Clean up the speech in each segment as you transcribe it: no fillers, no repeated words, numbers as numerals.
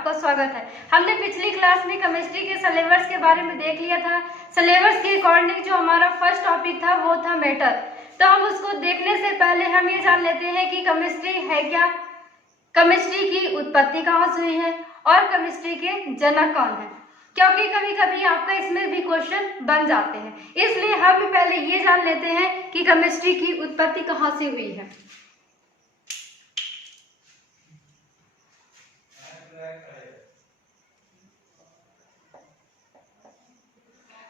आपका स्वागत है। हमने पिछली क्लास में केमिस्ट्री के सिलेबस के बारे में देख लिया था। सिलेबस के अकॉर्डिंग जो हमारा फर्स्ट टॉपिक था वो था मैटर। तो हम उसको देखने से पहले हम ये जान लेते हैं कि केमिस्ट्री है क्या, केमिस्ट्री की उत्पत्ति कहाँ से हुई है और केमिस्ट्री के जनक कौन है, क्योंकि कभी कभी आपका इसमें भी क्वेश्चन बन जाते हैं। इसलिए हम पहले ये जान लेते हैं कि केमिस्ट्री की उत्पत्ति कहाँ से हुई है।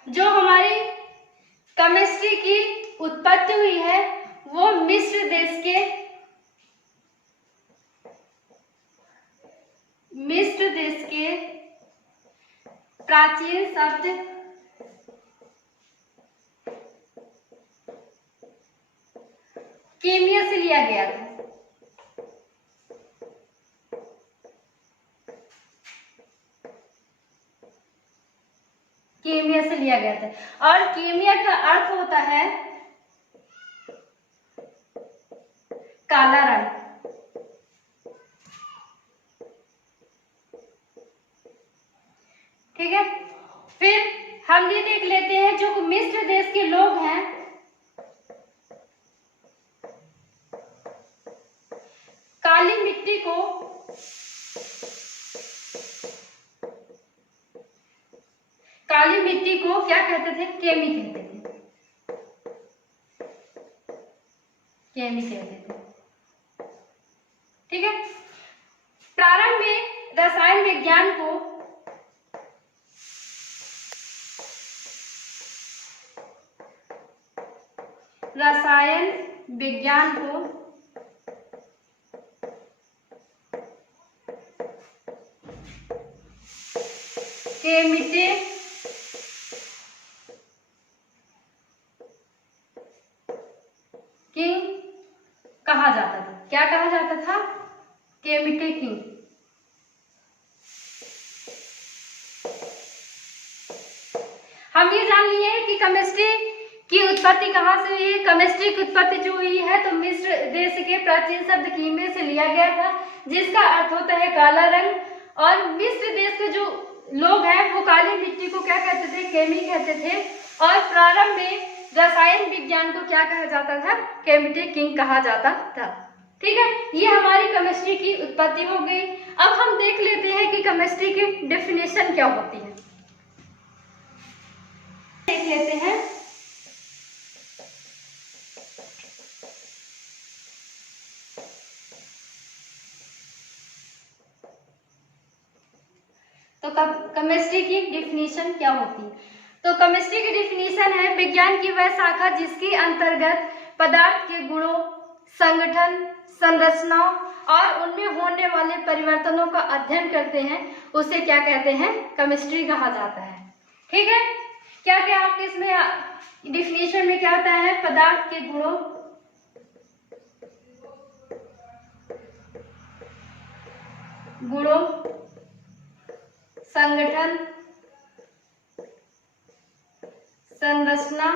जो हमारी केमिस्ट्री की उत्पत्ति हुई है वो मिस्र देश के प्राचीन शब्द कीमिया से लिया गया था। कीमिया से लिया गया था और कीमिया का अर्थ होता है काला रंग। ठीक है, फिर हम ये देख लेते हैं जो मिस्र देश के लोग हैं काली मिट्टी को क्या कहते थे? केमी कहते थे। केमी कहते थे। ठीक है, प्रारंभ में रसायन विज्ञान को केमिटे किंग कहा जाता था। क्या कहा जाता था? केमिटे किंग। हम ये जान लिए हैं कि केमिस्ट्री की उत्पत्ति कहाँ से हुई है। केमिस्ट्री की उत्पत्ति जो हुई है तो मिस्र देश के प्राचीन शब्द कीमे से लिया गया था, जिसका अर्थ होता है काला रंग। और मिस्र देश के जो लोग हैं वो काली मिट्टी को क्या कहते थे? केमी कहते थे। और प्रारंभ में रसायन विज्ञान को क्या कहा जाता था? केमिटे किंग कहा जाता था। ठीक है, ये हमारी केमिस्ट्री की उत्पत्ति हो गई। अब हम देख लेते हैं कि केमिस्ट्री की डेफिनेशन क्या होती है। देख लेते हैं। तो केमिस्ट्री की डेफिनेशन क्या होती है? तो केमिस्ट्री की डेफिनेशन है विज्ञान की वह शाखा जिसके अंतर्गत पदार्थ के गुणों, संगठन, संरचनाओं और उनमें होने वाले परिवर्तनों का अध्ययन करते हैं, उसे क्या कहते हैं? केमिस्ट्री कहा जाता है। ठीक है, क्या क्या आपके इसमें डेफिनेशन में क्या होता है? पदार्थ के गुणों, संगठन, संरचना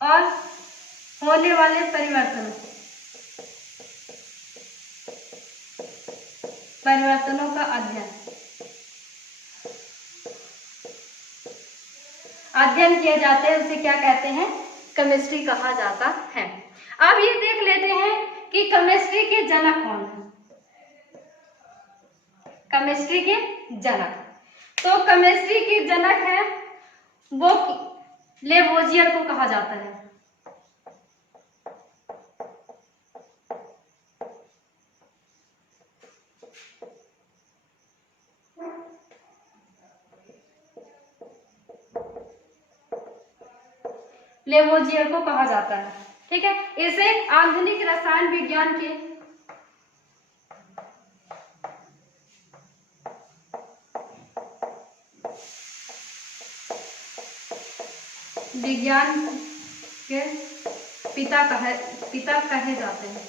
और होने वाले परिवर्तनों का अध्ययन किया जाता है, उसे क्या कहते हैं? केमिस्ट्री कहा जाता है। अब ये देख लेते हैं कि केमिस्ट्री के जनक कौन है। केमिस्ट्री के जनक, तो केमिस्ट्री के जनक है वो लेवोजियर को कहा जाता है। लेवोजियर को कहा जाता है। ठीक है, इसे आधुनिक रसायन विज्ञान के पिता कहे जाते हैं।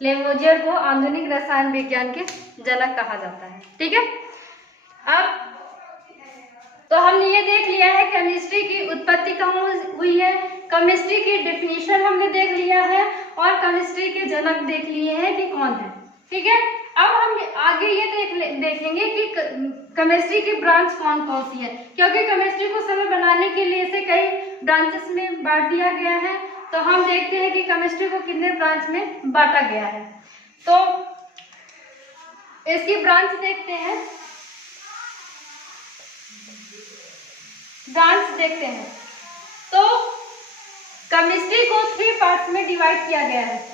लेवोजियर को आधुनिक रसायन विज्ञान के जनक कहा जाता है। ठीक है, अब तो हमने ये देख लिया है केमिस्ट्री की उत्पत्ति कहाँ हुई है, केमिस्ट्री की डेफिनेशन हमने देख लिया है और केमिस्ट्री के जनक देख लिए हैं कि कौन है। ठीक है, अब हम आगे ये देखेंगे कि केमिस्ट्री की ब्रांच कौन कौन सी है, क्योंकि केमिस्ट्री को सरल बनाने के लिए इसे कई ब्रांचेस में बांट दिया गया है। तो हम देखते हैं कि केमिस्ट्री को कितने ब्रांच में बांटा गया है। तो इसकी ब्रांच देखते हैं, ब्रांच देखते हैं। तो केमिस्ट्री को 3 पार्ट्स में डिवाइड किया गया है।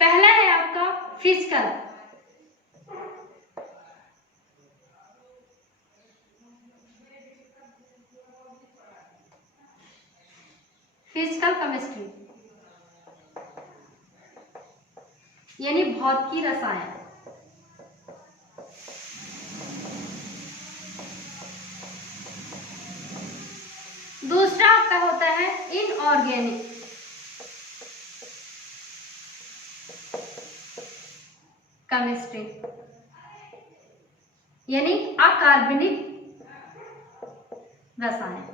पहला है आपका फिजिकल, फिजिकल केमिस्ट्री यानी भौतिकी रसायन। दूसरा आपका होता है इनऑर्गेनिक, केमिस्ट्री यानी अकार्बनिक रसायन।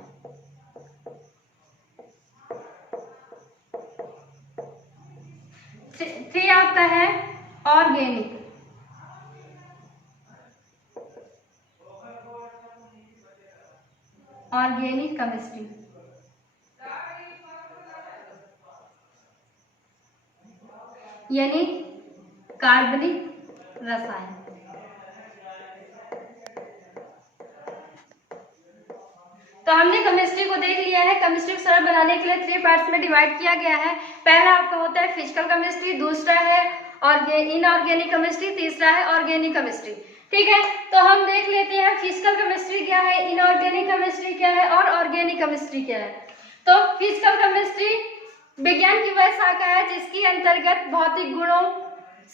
थ्री आपका है ऑर्गेनिक, ऑर्गेनिक केमिस्ट्री यानी कार्बनिक रसायन। तो हमने केमिस्ट्री को देख लिया है। केमिस्ट्री को सरल बनाने के लिए 3 पार्ट्स में डिवाइड किया गया है। पहला आपका होता है फिजिकल केमिस्ट्री, दूसरा है इनऑर्गेनिक केमिस्ट्री, तीसरा है ऑर्गेनिक केमिस्ट्री। ठीक है, तो हम देख लेते हैं फिजिकल केमिस्ट्री क्या है, इनऑर्गेनिक केमिस्ट्री क्या है और ऑर्गेनिक केमिस्ट्री क्या है। तो फिजिकल केमिस्ट्री विज्ञान की वह शाखा है जिसके अंतर्गत भौतिक गुणों,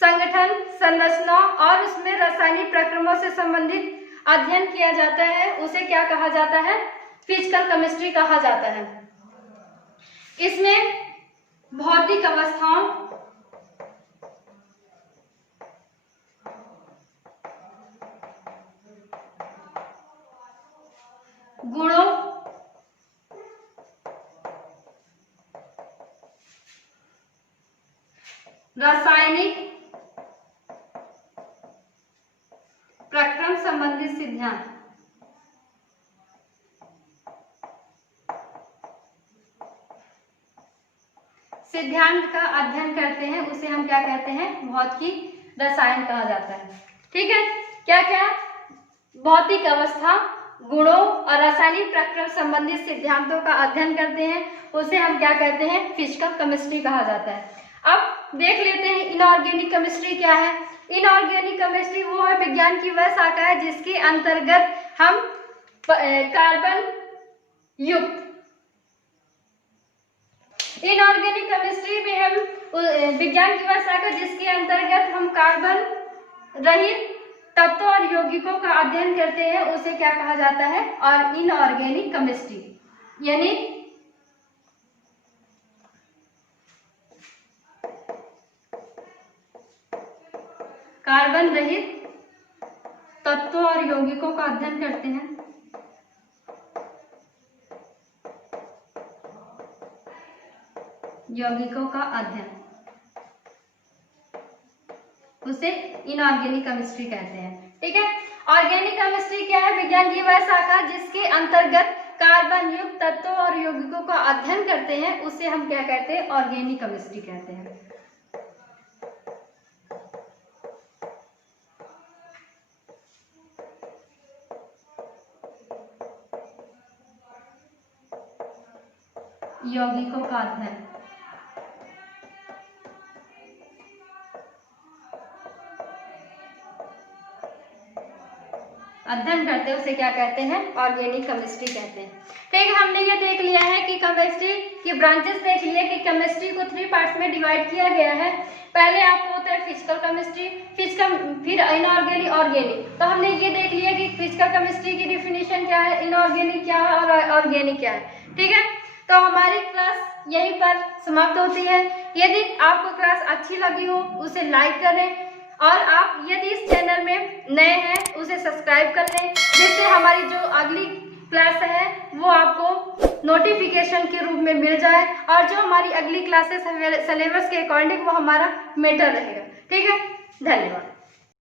संगठन, संरचना और उसमें रासायनिक प्रक्रमों से संबंधित अध्ययन किया जाता है। उसे क्या कहा जाता है, फिजिकल केमिस्ट्री कहा जाता है। इसमें भौतिक अवस्थाओं, गुणों, रासायनिक प्रक्रम संबंधित सिद्धांत, सिद्धांत का अध्ययन करते हैं, उसे हम क्या कहते हैं, भौतिकी रसायन कहा जाता है। ठीक है, क्या क्या, भौतिक अवस्था, गुणों और रासायनिक प्रक्रम संबंधित सिद्धांतों का अध्ययन करते हैं, उसे हम क्या कहते हैं, फिजिकल केमिस्ट्री कहा जाता है। अब देख लेते हैं इनऑर्गेनिक केमिस्ट्री क्या है। इनऑर्गेनिक केमिस्ट्री वो है विज्ञान की वह शाखा है जिसके अंतर्गत हम कार्बन युक्त, इनऑर्गेनिक केमिस्ट्री में हम विज्ञान की वह शाखा जिसके अंतर्गत हम कार्बन रहित तत्वों और यौगिकों का अध्ययन करते हैं, उसे क्या कहा जाता है, और इनऑर्गेनिक केमिस्ट्री यानी कार्बन रहित तत्वों और यौगिकों का अध्ययन करते हैं, यौगिकों का अध्ययन, उसे इनऑर्गेनिक केमिस्ट्री कहते हैं। ठीक है, ऑर्गेनिक केमिस्ट्री क्या है, विज्ञान की वह शाखा जिसके अंतर्गत कार्बन युक्त तत्वों और यौगिकों का अध्ययन करते हैं, उसे हम क्या कहते हैं, ऑर्गेनिक केमिस्ट्री कहते हैं। यौगिकों का अध्ययन, अध्ययन करते हैं उसे क्या कहते हैं, ऑर्गेनिक केमिस्ट्री कहते हैं। ठीक है, हमने ये देख लिया है कि केमिस्ट्री की ब्रांचेस देख लिए कि केमिस्ट्री को 3 पार्ट्स में डिवाइड किया गया है। पहले आपको होता है फिजिकल केमिस्ट्री, फिर इनऑर्गेनिक, ऑर्गेनिक। तो हमने ये देख लिया कि फिजिकल केमिस्ट्री की डिफिनेशन क्या है, इनऑर्गेनिक क्या है और ऑर्गेनिक क्या है। ठीक है, तो हमारी क्लास यहीं पर समाप्त होती है। यदि आपको क्लास अच्छी लगी हो उसे लाइक करें, और आप यदि इस चैनल में नए हैं उसे सब्सक्राइब कर लें, जिससे हमारी जो अगली क्लास है वो आपको नोटिफिकेशन के रूप में मिल जाए, और जो हमारी अगली क्लासेस सिलेबस के अकॉर्डिंग वो हमारा मेटर रहेगा। ठीक है, धन्यवाद।